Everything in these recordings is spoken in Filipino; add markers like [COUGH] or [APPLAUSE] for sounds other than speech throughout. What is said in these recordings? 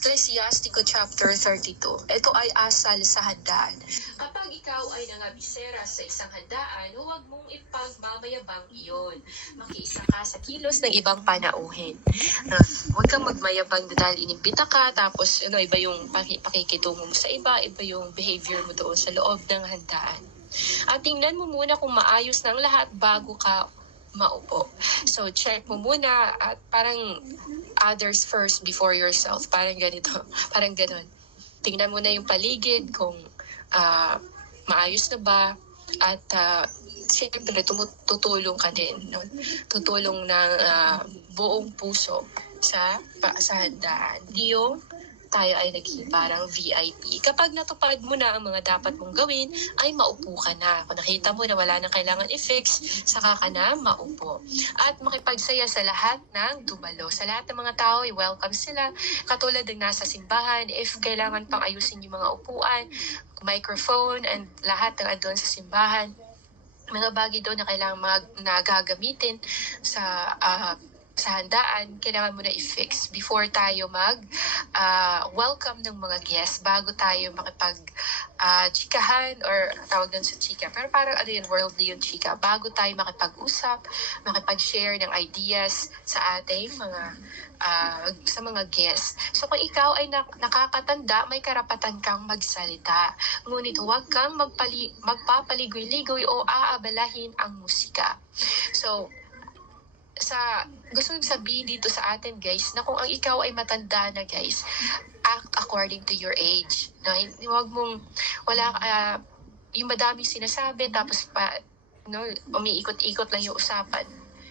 Ecclesiastico chapter 32. Ito ay asal sa handaan. Kapag ikaw ay nangabisera sa isang handaan, huwag mong ipagmamayabang iyon. Makiisa ka sa kilos ng ibang panauhin. Uh, huwag kang magmayabang dahil inimbita ka, tapos ano, iba yung paki- pakikitungo mo sa iba, iba yung behavior mo doon sa loob ng handaan. At tingnan mo muna kung maayos ng lahat bago ka maupo. So, check mo muna at parang others first before yourself. Parang ganito. [LAUGHS] Parang ganon. Tingnan mo na yung paligid kung ah, maayos na ba at uh, siyempre tutulong ka din. No? Tutulong ng ah, buong puso sa, sa handaan. Di yung tayo ay naging parang VIP. Kapag natupad mo na ang mga dapat mong gawin, ay maupo ka na. Kung nakita mo na wala nang kailangan i-fix, saka ka na maupo. At makipagsaya sa lahat ng dumalo. Sa lahat ng mga tao, i-welcome sila. Katulad ng nasa simbahan, if kailangan pang ayusin yung mga upuan, microphone, and lahat ng andun sa simbahan, mga bagay doon na kailangan mag, na sa ah, sa handaan, kailangan mo na i-fix before tayo mag ah, welcome ng mga guests bago tayo makipag ah, or tawag doon sa chika. Pero parang ano yun, worldly yung chika. Bago tayo makipag-usap, makipag-share ng ideas sa ating mga ah, sa mga guests. So kung ikaw ay nak- nakakatanda, may karapatan kang magsalita. Ngunit huwag kang magpali- magpapaligoy-ligoy o aabalahin ang musika. So, sa gusto kong sabihin dito sa atin guys na kung ang ikaw ay matanda na guys act according to your age no? Hindi- huwag mong wala ah, yung madaming sinasabi tapos pa no umiikot-ikot lang yung usapan.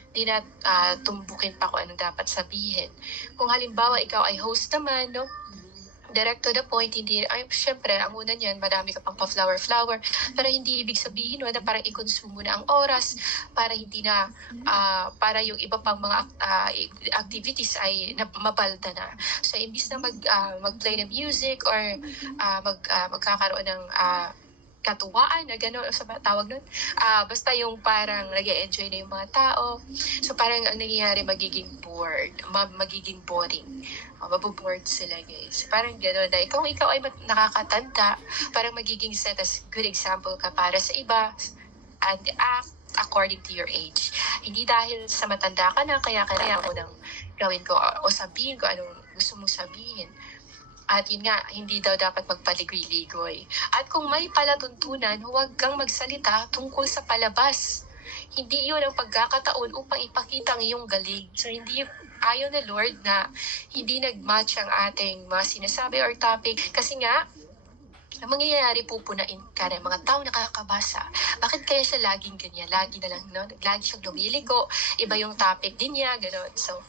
Di na ah, tumbukin pa kung anong dapat sabihin. Kung halimbawa ikaw ay host naman no direct to the point, hindi, ay, syempre, ang una niyan, marami ka pang pa-flower-flower, pero hindi ibig sabihin, no, na parang i-consume mo na ang oras, para hindi na, ah, para yung iba pang mga ah, activities ay na, mabalda na. So, imbis na mag, ah, mag-play ng music or ah, mag, ah, magkakaroon ng ah, katuwaan na gano'n, sa tawag nun, Ah, basta yung parang nag enjoy na yung mga tao. So parang ang nangyayari magiging bored, ma- magiging boring. Uh, maboboard sila guys. Parang gano'n na ikaw, ikaw ay nakakatanda, parang magiging set as good example ka para sa iba and act according to your age. Hindi dahil sa matanda ka na, kaya kaya ko nang gawin ko o sabihin ko anong gusto mong sabihin. At yun nga, hindi daw dapat magpaligoy-ligoy. At kung may palatuntunan, huwag kang magsalita tungkol sa palabas. Hindi yun ang pagkakataon upang ipakita ang iyong galing. So hindi ayaw na Lord na hindi nag-match ang ating mga sinasabi or topic. Kasi nga, ang mangyayari pupunain ka ng mga tao nakakabasa. Bakit kaya siya laging ganyan? Lagi na lang, no? Lagi siyang lumiligo. Iba yung topic din niya, gano'n. So,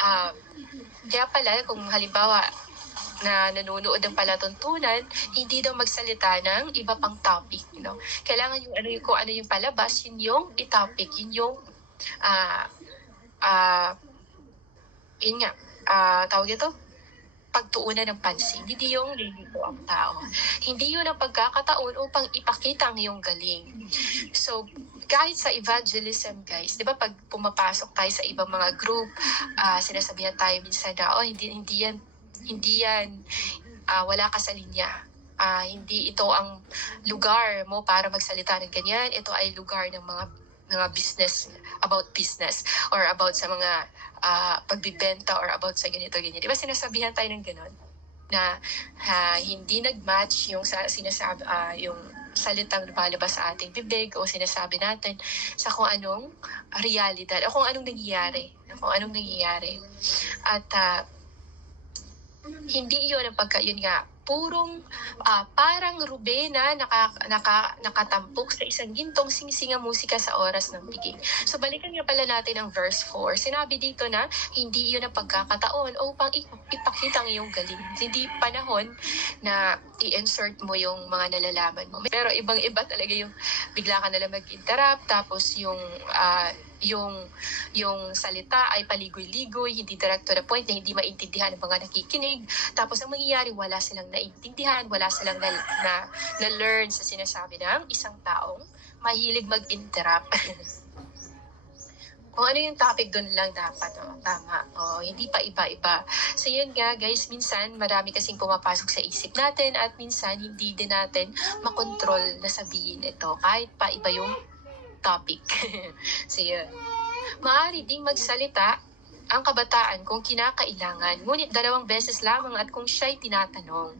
ah, kaya pala, kung halimbawa, na nanonood ng palatuntunan, hindi daw magsalita ng iba pang topic, you know. Kailangan yung ano yung kung ano yung palabas, yun yung i-topic, yun yung ah ah yun nga, ah tawag ito, pagtuunan ng pansin. Hindi yung lilito ang tao. Hindi yun ang pagkakataon upang ipakita ang iyong galing. So, kahit sa evangelism, guys, di ba pag pumapasok tayo sa ibang mga group, ah, sinasabihan tayo minsan na, oh, hindi, hindi yan, hindi yan, ah, wala ka sa linya. Ah, hindi ito ang lugar mo para magsalita ng ganyan. Ito ay lugar ng mga mga business, about business, or about sa mga ah, pagbibenta, or about sa ganito, ganyan. Di ba sinasabihan tayo ng ganon? Na ah, hindi nag-match yung sa, sinasabi, ah, yung salitang lumalabas sa ating bibig o sinasabi natin sa kung anong realidad o kung anong nangyayari. Kung anong nangyayari. At ah, hindi yun ang pagka, yun nga, purong ah, parang rubena naka, naka, nakatampok sa isang gintong singsinga musika sa oras ng piging. So balikan nga pala natin ang verse 4. Sinabi dito na hindi yun ang pagkakataon upang ip- ipakita ang iyong galing. Hindi panahon na i-insert mo yung mga nalalaman mo. Pero ibang-iba talaga yung bigla ka nalang mag-interrupt tapos yung ah, yung yung salita ay paligoy-ligoy, hindi direct to the point na hindi maintindihan ng mga nakikinig. Tapos ang mangyayari, wala silang naintindihan, wala silang na, na, na-learn sa sinasabi ng isang taong mahilig mag-interrupt. [LAUGHS] Kung ano yung topic doon lang dapat, oh, tama. Oh, hindi pa iba-iba. So yun nga guys, minsan marami kasing pumapasok sa isip natin at minsan hindi din natin makontrol na sabihin ito kahit pa iba yung topic. [LAUGHS] so yun. Maaari ding magsalita ang kabataan kung kinakailangan, ngunit dalawang beses lamang at kung siya'y tinatanong.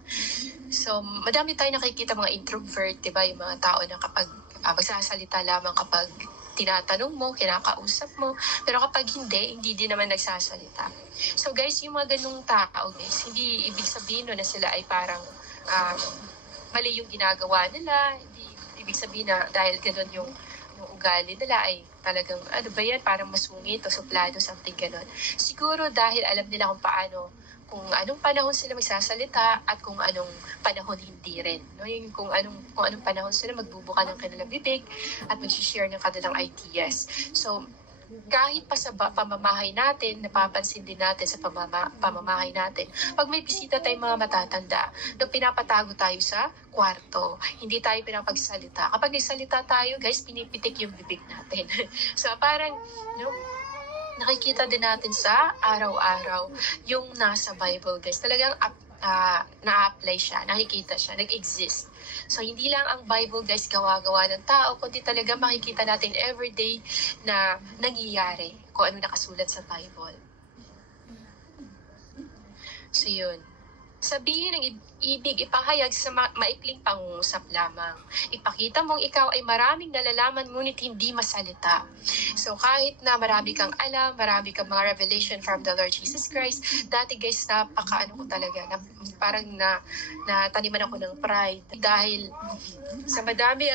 So, madami tayo nakikita mga introvert, di ba? Yung mga tao na kapag ah, magsasalita lamang kapag tinatanong mo, kinakausap mo. Pero kapag hindi, hindi din naman nagsasalita. So guys, yung mga ganung tao, guys, hindi ibig sabihin no, na sila ay parang um, mali yung ginagawa nila. Hindi ibig sabihin na dahil ganun yung, yung ugali nila ay talagang, ano ba yan, parang masungit o suplado, something ganun. Siguro dahil alam nila kung paano kung anong panahon sila magsasalita at kung anong panahon hindi rin. No? Yung kung anong, kung anong panahon sila magbubuka ng kanilang bibig at mag-share ng kanilang ideas. So, kahit pa sa pamamahay natin, napapansin din natin sa pamama, pamamahay natin. Pag may bisita tayong mga matatanda, nung pinapatago tayo sa kwarto, hindi tayo pinapagsalita. Kapag nagsalita tayo, guys, pinipitik yung bibig natin. [LAUGHS] so, parang, no, nakikita din natin sa araw-araw yung nasa Bible, guys. Talagang ah, na-apply siya, nakikita siya, nag-exist. So, hindi lang ang Bible, guys, gawa-gawa ng tao, kundi talaga makikita natin everyday na nangyayari kung ano nakasulat sa Bible. So, yun. Sabihin ang ibig ipahayag sa ma- maikling pangungusap lamang. Ipakita mong ikaw ay maraming nalalaman ngunit hindi masalita. So kahit na marami kang alam, marami kang mga revelation from the Lord Jesus Christ, dati guys, napaka ano ko talaga, na, parang na, na taniman ako ng pride. Dahil sa madami,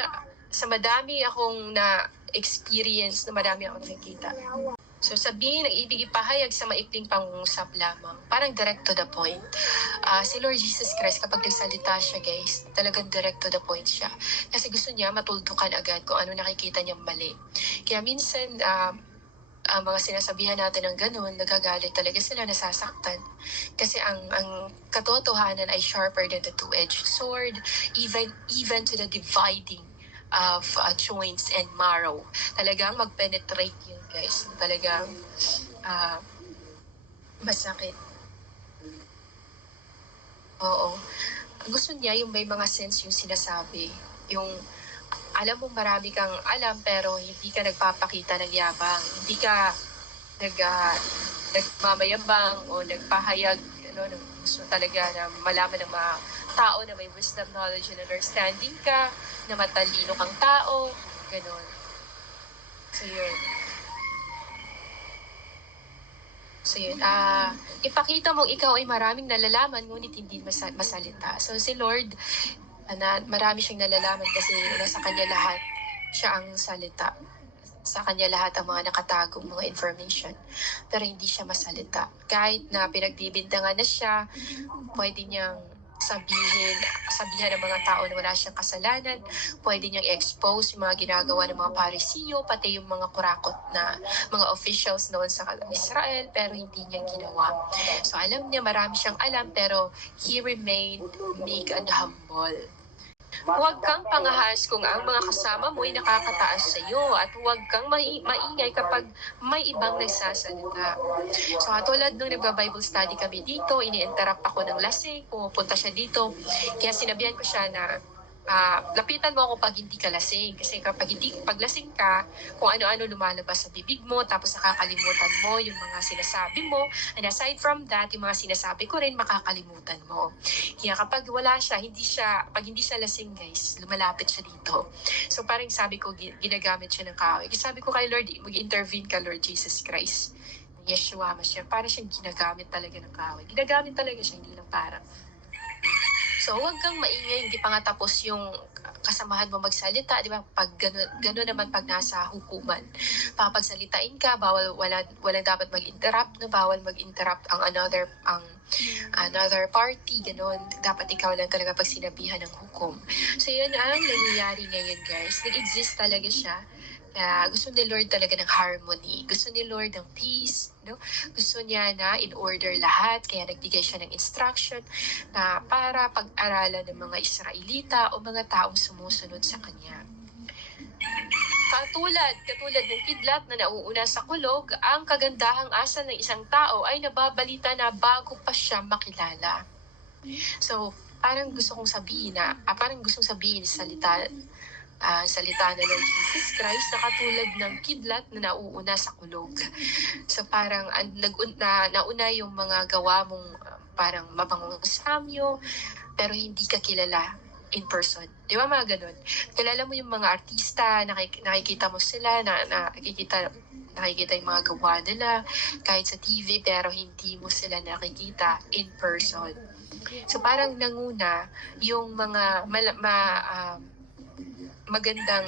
sa madami akong na experience na madami akong nakikita. So sabihin ang ibig ipahayag sa maikling pangungusap lamang. Parang direct to the point. Ah, si Lord Jesus Christ, kapag nagsalita siya guys, talagang direct to the point siya. Kasi gusto niya matuldukan agad kung ano nakikita niyang mali. Kaya minsan, ah, ang mga sinasabihan natin ng ganun, nagagalit talaga sila, nasasaktan. Kasi ang ang katotohanan ay sharper than the two-edged sword, even even to the dividing of uh, joints and marrow. Talagang mag-penetrate yun, guys. Talagang ah, masakit. Oo. Gusto niya yung may mga sense yung sinasabi. Yung alam mo marami kang alam pero hindi ka nagpapakita ng yabang. Hindi ka nag, ah, nagmamayabang o nagpahayag ano, gusto talaga na malaman ng mga tao na may wisdom, knowledge, and understanding ka, na matalino kang tao, ganon. So yun. So yun, ah, ipakita mong ikaw ay maraming nalalaman ngunit hindi masa- masalita. So si Lord, na, marami siyang nalalaman kasi nasa kanya lahat siya ang salita. Sa kanya lahat ang mga nakatagong mga information. Pero hindi siya masalita. Kahit na pinagbibintangan na siya, pwede niyang sabihin, sabihan ng mga tao na wala siyang kasalanan, pwede niyang expose yung mga ginagawa ng mga parisiyo, pati yung mga kurakot na mga officials noon sa Israel, pero hindi niya ginawa. So alam niya, marami siyang alam, pero he remained meek and humble. Huwag kang pangahas kung ang mga kasama mo ay nakakataas sa iyo at huwag kang mai- maingay kapag may ibang nagsasalita. So katulad nung nagba-Bible study kami dito, ini-interrupt ako ng lasing, pumupunta siya dito. Kaya sinabihan ko siya na ah, lapitan mo ako pag hindi ka lasing. Kasi kapag hindi, pag lasing ka, kung ano-ano lumalabas sa bibig mo, tapos nakakalimutan mo yung mga sinasabi mo. And aside from that, yung mga sinasabi ko rin, makakalimutan mo. Kaya kapag wala siya, hindi siya, pag hindi siya lasing guys, lumalapit siya dito. So parang sabi ko, gi- ginagamit siya ng kaaway. Kasi sabi ko kay Lord, mag-intervene ka Lord Jesus Christ. Yeshua Mashiach. Para siyang ginagamit talaga ng kaaway. Ginagamit talaga siya, hindi lang parang. So, huwag kang maingay, hindi pa nga tapos yung kasamahan mo magsalita, di ba? Pag gano'n, gano'n naman pag nasa hukuman. Papagsalitain ka, bawal, wala, walang dapat mag-interrupt, no? Bawal mag-interrupt ang another, ang another party, gano'n. Dapat ikaw lang talaga pag sinabihan ng hukom. So, yun ang nangyayari ngayon, guys. Nag-exist talaga siya. Kaya gusto ni Lord talaga ng harmony. Gusto ni Lord ng peace. No? Gusto niya na in order lahat. Kaya nagbigay siya ng instruction na para pag-aralan ng mga Israelita o mga taong sumusunod sa Kanya. Katulad, katulad ng kidlat na nauuna sa kulog, ang kagandahang asal ng isang tao ay nababalita na bago pa siya makilala. So, parang gusto kong sabihin na, ah, parang gustong sabihin sa salita, ah, salita na ng Jesus Christ na katulad ng kidlat na nauuna sa kulog. So, parang an, nag, na, nauna yung mga gawa mong ah, parang mabangong samyo, pero hindi ka kilala in person. Di ba mga ganun? Kilala mo yung mga artista, nakik- nakikita mo sila, na, nakikita, nakikita yung mga gawa nila kahit sa TV, pero hindi mo sila nakikita in person. So parang nanguna yung mga mala, ma, ah, magandang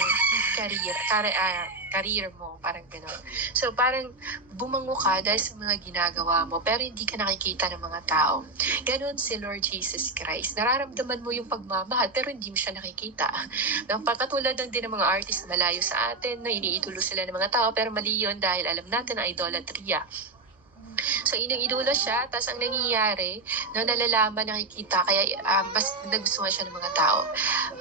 career, kare, ah, career mo, parang gano'n. So parang bumango ka dahil sa mga ginagawa mo, pero hindi ka nakikita ng mga tao. Ganon si Lord Jesus Christ. Nararamdaman mo yung pagmamahal, pero hindi mo siya nakikita. Katulad lang din ng mga artist malayo sa atin, na iniitulo sila ng mga tao, pero mali yun dahil alam natin na idolatria. So, inang-idolo siya, tapos ang nangyayari, no, nalalaman, nakikita, kaya um, mas nagustuhan siya ng mga tao.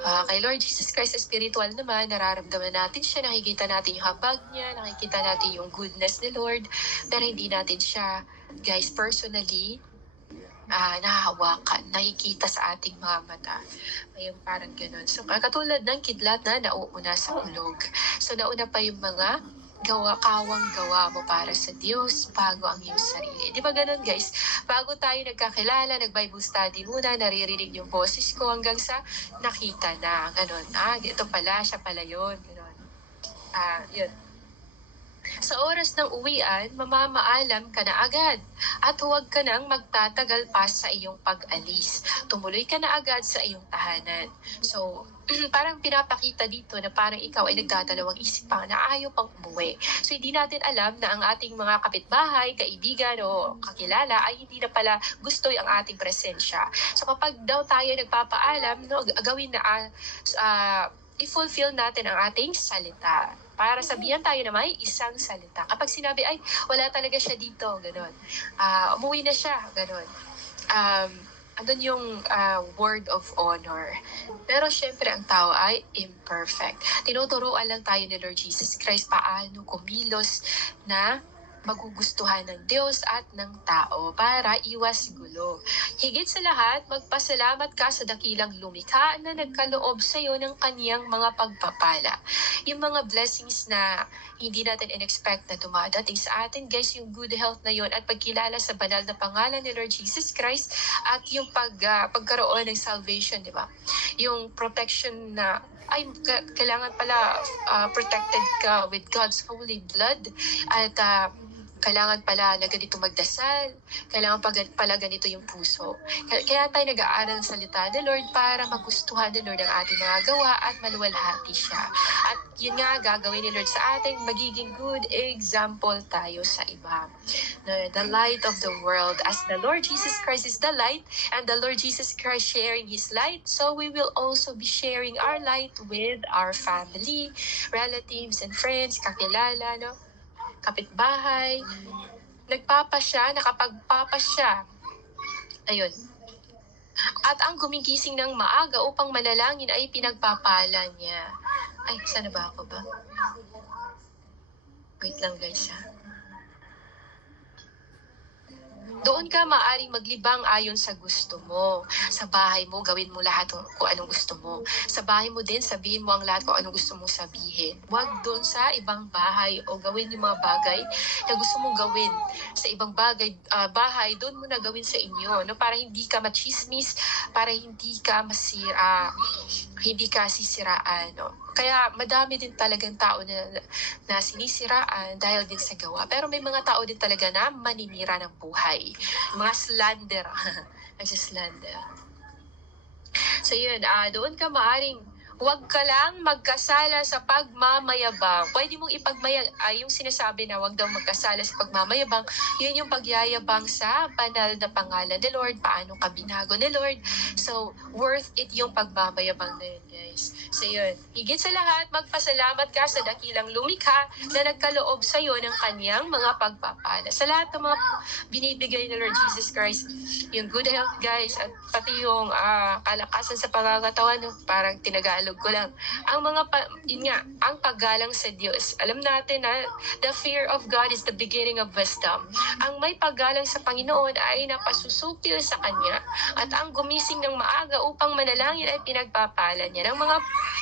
Ah, kay Lord Jesus Christ, spiritual naman, nararamdaman natin siya, nakikita natin yung habag niya, nakikita natin yung goodness ni Lord, pero hindi natin siya, guys, personally, ah nahahawakan, nakikita sa ating mga mata. Ayun, parang ganun. So, katulad ng kidlat na nauuna sa ulog. So, nauna pa yung mga gawa, kawang gawa mo para sa Diyos bago ang iyong sarili. Di ba ganun guys? Bago tayo nagkakilala, nag-Bible study muna, naririnig yung boses ko hanggang sa nakita na. Ganun. Ah, ito pala, siya pala yun. Ganun. Ah, yun. Sa oras ng uwian, mamamaalam ka na agad at huwag ka nang magtatagal pa sa iyong pag-alis. Tumuloy ka na agad sa iyong tahanan. So, [CLEARS THROAT] parang pinapakita dito na parang ikaw ay nagdadalawang isip pa na ayaw pang umuwi. So, hindi natin alam na ang ating mga kapitbahay, kaibigan o kakilala ay hindi na pala gusto ang ating presensya. So, kapag daw tayo nagpapaalam, no, gawin na ah, ah, i-fulfill natin ang ating salita. Para sabihan tayo na may isang salita. Kapag sinabi, ay, wala talaga siya dito, gano'n. Ah, umuwi na siya, gano'n. Um, andun yung ah, word of honor. Pero syempre, ang tao ay imperfect. Tinuturoan lang tayo ni Lord Jesus Christ paano kumilos na magugustuhan ng Diyos at ng tao para iwas gulo. Higit sa lahat, magpasalamat ka sa dakilang lumikha na nagkaloob sa iyo ng kaniyang mga pagpapala. Yung mga blessings na hindi natin in-expect na dumadating sa atin, guys, yung good health na yon at pagkilala sa banal na pangalan ni Lord Jesus Christ at yung pag, ah, pagkaroon ng salvation, di ba? Yung protection na ay ka- kailangan pala ah, protected ka with God's holy blood at ah, kailangan pala na ganito magdasal, kailangan pa, pala ganito yung puso. Kaya, tayo nag-aaral ng salita ni Lord para magustuhan ni Lord ang ating mga gawa at maluwalhati siya. At yun nga, gagawin ni Lord sa ating magiging good example tayo sa iba. The light of the world. As the Lord Jesus Christ is the light and the Lord Jesus Christ sharing His light, so we will also be sharing our light with our family, relatives, and friends, kakilala, no? Kapitbahay, nagpapasya, nakapagpapasya. Ayun. At ang gumigising ng maaga upang manalangin ay pinagpapala niya. Ay, sana ba ako ba? Wait lang guys ha. Doon ka maaring maglibang ayon sa gusto mo. Sa bahay mo, gawin mo lahat kung anong gusto mo. Sa bahay mo din, sabihin mo ang lahat kung anong gusto mong sabihin. Huwag doon sa ibang bahay o gawin yung mga bagay na gusto mong gawin sa ibang bagay, ah, bahay, doon mo na gawin sa inyo. No? Para hindi ka machismis, para hindi ka masira, hindi ka sisiraan. No? Kaya madami din talagang tao na, na sinisiraan dahil din sa gawa. Pero may mga tao din talaga na maninira ng buhay. Mga slander. [LAUGHS] Nagsislander. So yun, ah doon ka maaring Huwag ka lang magkasala sa pagmamayabang. Pwede mong ipagmaya, ay yung sinasabi na huwag daw magkasala sa pagmamayabang, yun yung pagyayabang sa banal na pangalan ni Lord, paano ka binago ni Lord. So, worth it yung pagmamayabang na yun, guys. So, yun. Higit sa lahat, magpasalamat ka sa dakilang lumikha na nagkaloob sa iyo ng kanyang mga pagpapala. Sa lahat ng mga binibigay ni Lord Jesus Christ, yung good health, guys, at pati yung ah, kalakasan sa pangangatawan, parang tinagalo Tagalog ko lang. Ang mga, pa, yun nga, ang paggalang sa Diyos. Alam natin na the fear of God is the beginning of wisdom. Ang may paggalang sa Panginoon ay napasusupil sa Kanya at ang gumising ng maaga upang manalangin ay pinagpapala niya. Ang mga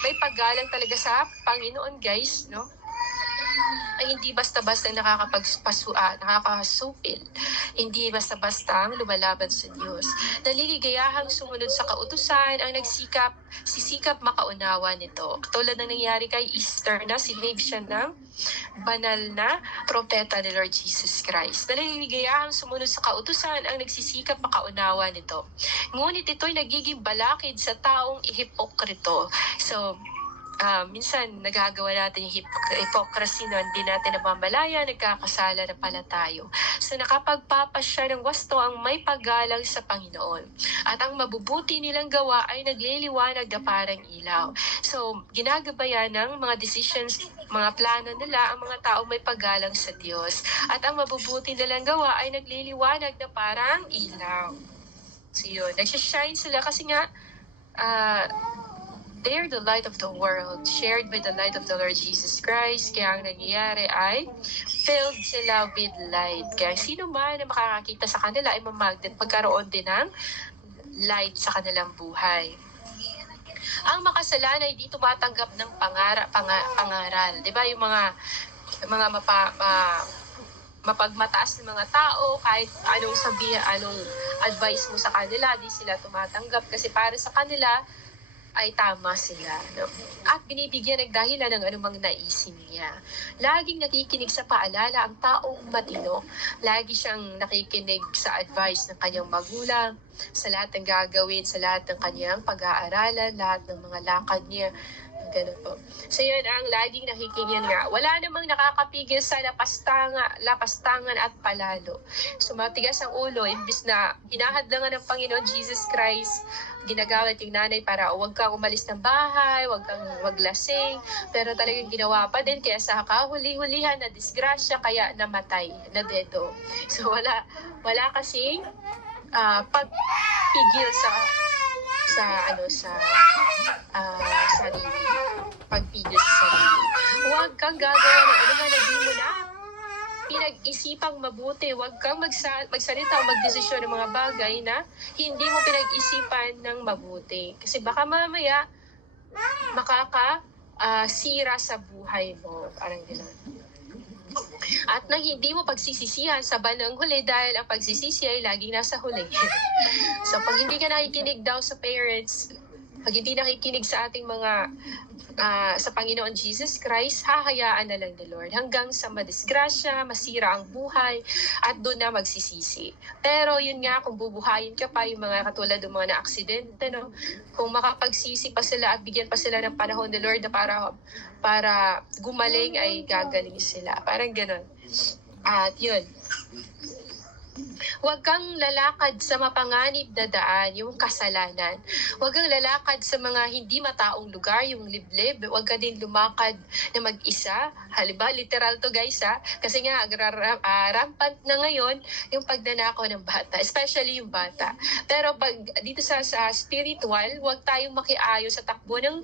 may paggalang talaga sa Panginoon, guys, no? Ay hindi basta-basta nakakapagpasua, nakakasupil. Hindi basta-basta ang lumalaban sa Diyos. Naliligayahang sumunod sa kautusan, ang nagsikap, sisikap makaunawa nito. Tulad ng nangyari kay Easter na sinave siya ng banal na propeta ni Lord Jesus Christ. Naliligayahang sumunod sa kautusan, ang nagsisikap makaunawa nito. Ngunit ito'y nagiging balakid sa taong ihipokrito. So, ah, minsan nagagawa natin yung hipok- hypocrisy na hindi natin namamalaya, nagkakasala na pala tayo. So nakapagpapasya ng wasto ang may paggalang sa Panginoon. At ang mabubuti nilang gawa ay nagliliwanag na parang ilaw. So ginagabayan ng mga decisions, mga plano nila ang mga tao may paggalang sa Diyos. At ang mabubuti nilang gawa ay nagliliwanag na parang ilaw. So yun, nagsashine sila kasi nga ah, They are the light of the world, shared by the light of the Lord Jesus Christ. Kaya ang nangyayari ay filled sila with light. Kaya sino man na makakakita sa kanila ay mamagnet, magkaroon din ng light sa kanilang buhay. Ang makasalanan ay di tumatanggap ng pangara, panga, pangaral. Di ba yung mga mga mapa, ma- mapagmataas ng mga tao, kahit anong sabi, anong advice mo sa kanila, di sila tumatanggap. Kasi para sa kanila, ay tama sila. No? At binibigyan ng dahilan ng anumang naisin niya. Laging nakikinig sa paalala ang taong matino. Lagi siyang nakikinig sa advice ng kanyang magulang, sa lahat ng gagawin, sa lahat ng kanyang pag-aaralan, lahat ng mga lakad niya. Ganun po. So yun ang laging nakikinig nga. Wala namang nakakapigil sa lapastanga, lapastangan at palalo. So matigas ang ulo, imbis na hinahadlangan ng Panginoon Jesus Christ, ginagawa yung nanay para huwag kang umalis ng bahay, huwag kang maglasing. Pero talagang ginawa pa din, kaya sa kahuli-hulihan na disgrasya, kaya namatay, na dedo. So wala, wala kasing ah, pagpigil sa sa ano sa ah, sarili pagpigil sa sarili huwag kang gagawa ng ano man na di mo na pinag-isipang mabuti. Huwag kang magsa- magsalita o magdesisyon ng mga bagay na hindi mo pinag-isipan ng mabuti. Kasi baka mamaya makaka ah, sira sa buhay mo. Parang gano'n. At nang hindi mo pagsisisihan sa bandang huli dahil ang pagsisisi ay laging nasa huli. [LAUGHS] so pag hindi ka nakikinig daw sa parents, pag hindi nakikinig sa ating mga ah, sa Panginoon Jesus Christ, hahayaan na lang ni Lord hanggang sa madisgrasya, masira ang buhay, at doon na magsisisi. Pero yun nga, kung bubuhayin ka pa yung mga katulad ng mga na-aksidente, no? kung makapagsisi pa sila at bigyan pa sila ng panahon ni Lord na para, para gumaling ay gagaling sila. Parang ganun. At yun, Huwag kang lalakad sa mapanganib na daan, yung kasalanan. Huwag kang lalakad sa mga hindi mataong lugar, yung liblib. Huwag ka din lumakad na mag-isa. Halimbawa, literal to guys ha. Kasi nga, agra- ah, rampant na ngayon yung pagnanakaw ng bata. Especially yung bata. Pero pag dito sa, sa spiritual, huwag tayong makiayo sa takbo ng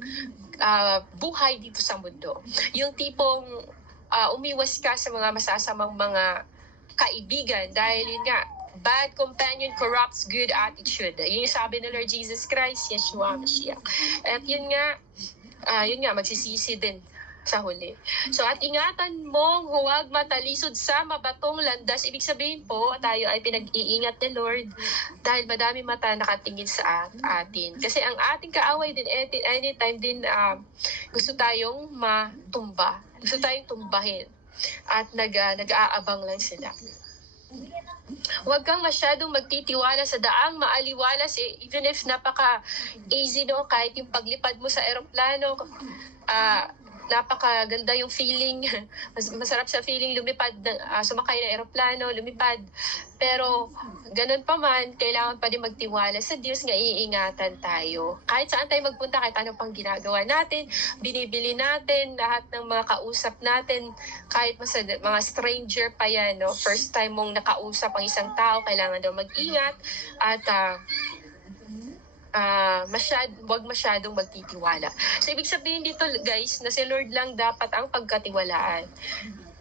ah, buhay dito sa mundo. Yung tipong ah, umiwas ka sa mga masasamang mga kaibigan dahil yun nga, bad companion corrupts good attitude. Yun yung sabi ng Lord Jesus Christ, Yeshua Mashiach. At yun nga, ah, yun nga, magsisisi din sa huli. So at ingatan mong huwag matalisod sa mabatong landas. Ibig sabihin po, tayo ay pinag-iingat ni Lord dahil madami mata nakatingin sa at- atin. Kasi ang ating kaaway din, anytime din ah, gusto tayong matumba. Gusto tayong tumbahin. At nag, ah, nag-aabang lang sila. Huwag kang masyadong magtitiwala sa daang maaliwalas eh, even if napaka easy no kahit yung paglipad mo sa eroplano ah napakaganda yung feeling. [LAUGHS] Mas masarap sa feeling lumipad ah, sumakay ng eroplano lumipad. Pero ganun pa man kailangan pa din magtiwala sa Diyos nga iingatan tayo. Kahit saan tayo magpunta kahit ano pang ginagawa natin binibili natin lahat ng mga kausap natin kahit mas mga stranger pa yan, no? First time mong nakausap ang isang tao, kailangan daw mag-ingat. At ah ah, masyad, wag masyadong magtitiwala. So, ibig sabihin dito, guys, na si Lord lang dapat ang pagkatiwalaan.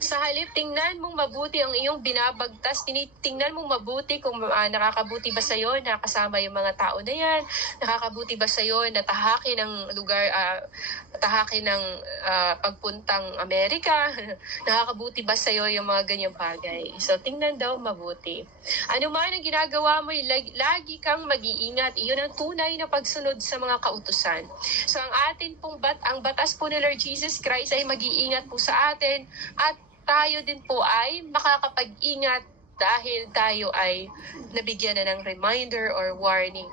Sa halip, tingnan mong mabuti ang iyong binabagtas. Tinitingnan mong mabuti kung ah, nakakabuti ba sa'yo na kasama yung mga tao na yan. Nakakabuti ba sa'yo na tahakin ang lugar, ah, tahakin ng ah, pagpuntang Amerika. [LAUGHS] nakakabuti ba sa'yo yung mga ganyang bagay. So, tingnan daw mabuti. Ano man ang ginagawa mo, lag- lagi kang mag-iingat. Iyon ang tunay na pagsunod sa mga kautusan. So, ang atin pong bat, ang batas po ni Lord Jesus Christ ay mag-iingat po sa atin at tayo din po ay makakapag-ingat dahil tayo ay nabigyan na ng reminder or warning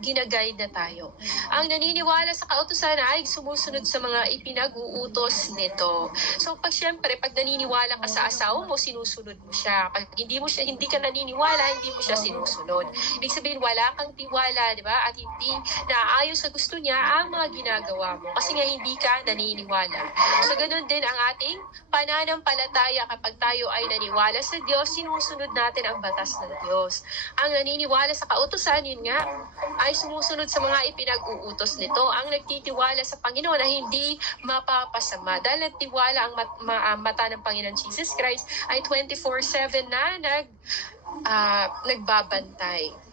ginaguide na tayo. Ang naniniwala sa kautusan ay sumusunod sa mga ipinag-uutos nito. So pag syempre, pag naniniwala ka sa asawa mo, sinusunod mo siya. Pag hindi mo siya, hindi ka naniniwala, hindi mo siya sinusunod. Ibig sabihin, wala kang tiwala, di ba? At hindi naayos sa gusto niya ang mga ginagawa mo. Kasi nga hindi ka naniniwala. So ganun din ang ating pananampalataya kapag tayo ay naniwala sa Diyos, sinusunod natin ang batas ng Diyos. Ang naniniwala sa kautusan, yun nga, ay sumusunod sa mga ipinag-uutos nito. Ang nagtitiwala sa Panginoon na hindi mapapasama. Dahil nagtiwala ang mat- ma- ah, mata ng Panginoon Jesus Christ ay 24-7 na nag, ah, nagbabantay.